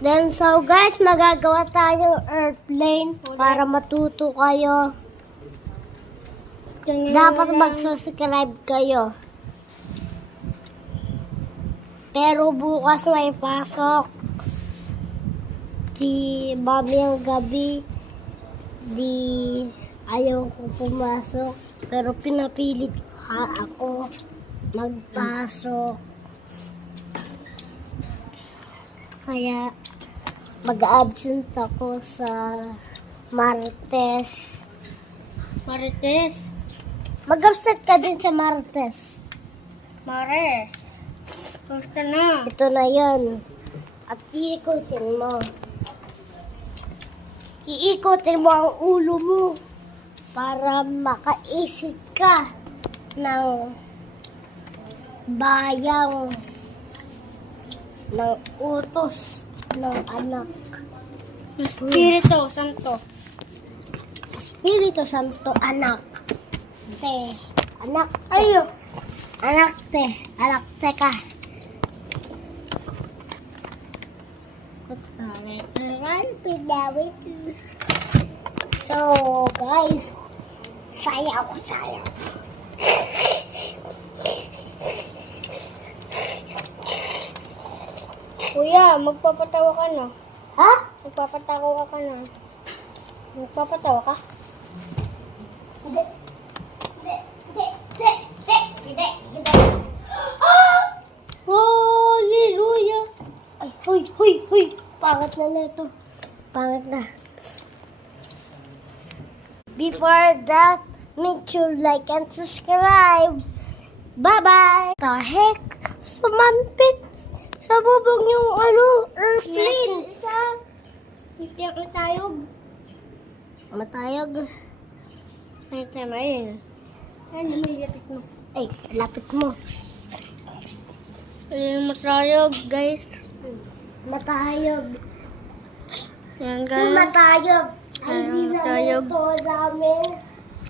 Then, so guys, magagawa tayong airplane para matuto kayo. Dapat mag-subscribe kayo. Pero bukas may pasok. Di mamayang gabi, di ayaw ko pumasok. Pero pinapilit ako magpasok. Kaya mag-absent ako sa Martes. Marites. Mag-absent ka din sa Martes. Mare. Basta na. Ito na yun. At iikutin mo. Iikutin mo ang ulo mo para makaisip ka ng bayang ng utos ng anak. Espiritu Santo. Espiritu Santo, anak. Te, anak. Ayo. Anak te. Anak te ka. So, guys, sayaw. Kuya, magpapatawa ka na. Ha? Magpapatawa ka na. Magpapatawa ka? Hindi. Hallelujah! Ay, huy! Pangat na ito. Pangat na. Before that, make sure like and subscribe. Bye-bye! The heck? Sumampit sa bubong yung airplane. Hindi ako tayog. Matayog. Ay, tama yun. Ay, may lapit mo. Ay, lapit mo. Ay, matayog, guys. Matayog. Yan, Yung guys. matayog. Ay, Ay, hindi na matayog. ito namin.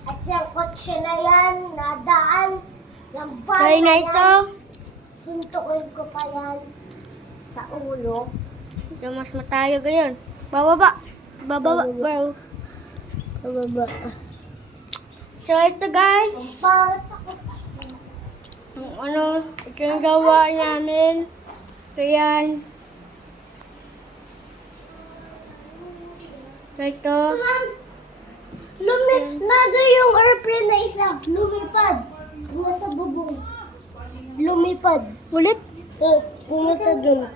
At yung kotse na yan, nadaan. Yung van Kaya na yan, ito. suntukin ko pa yan sa ulo. Ito mas matayog ngayon. Bababa. Bababa, bro. Bababa. So, ito, guys. Ang pangit ako. Ito yung gawa namin. Ayan. Ito. Nado yung airplane na isa. Lumipad. Nasa bubong. Lumipad. Ulit. Pumunta dun.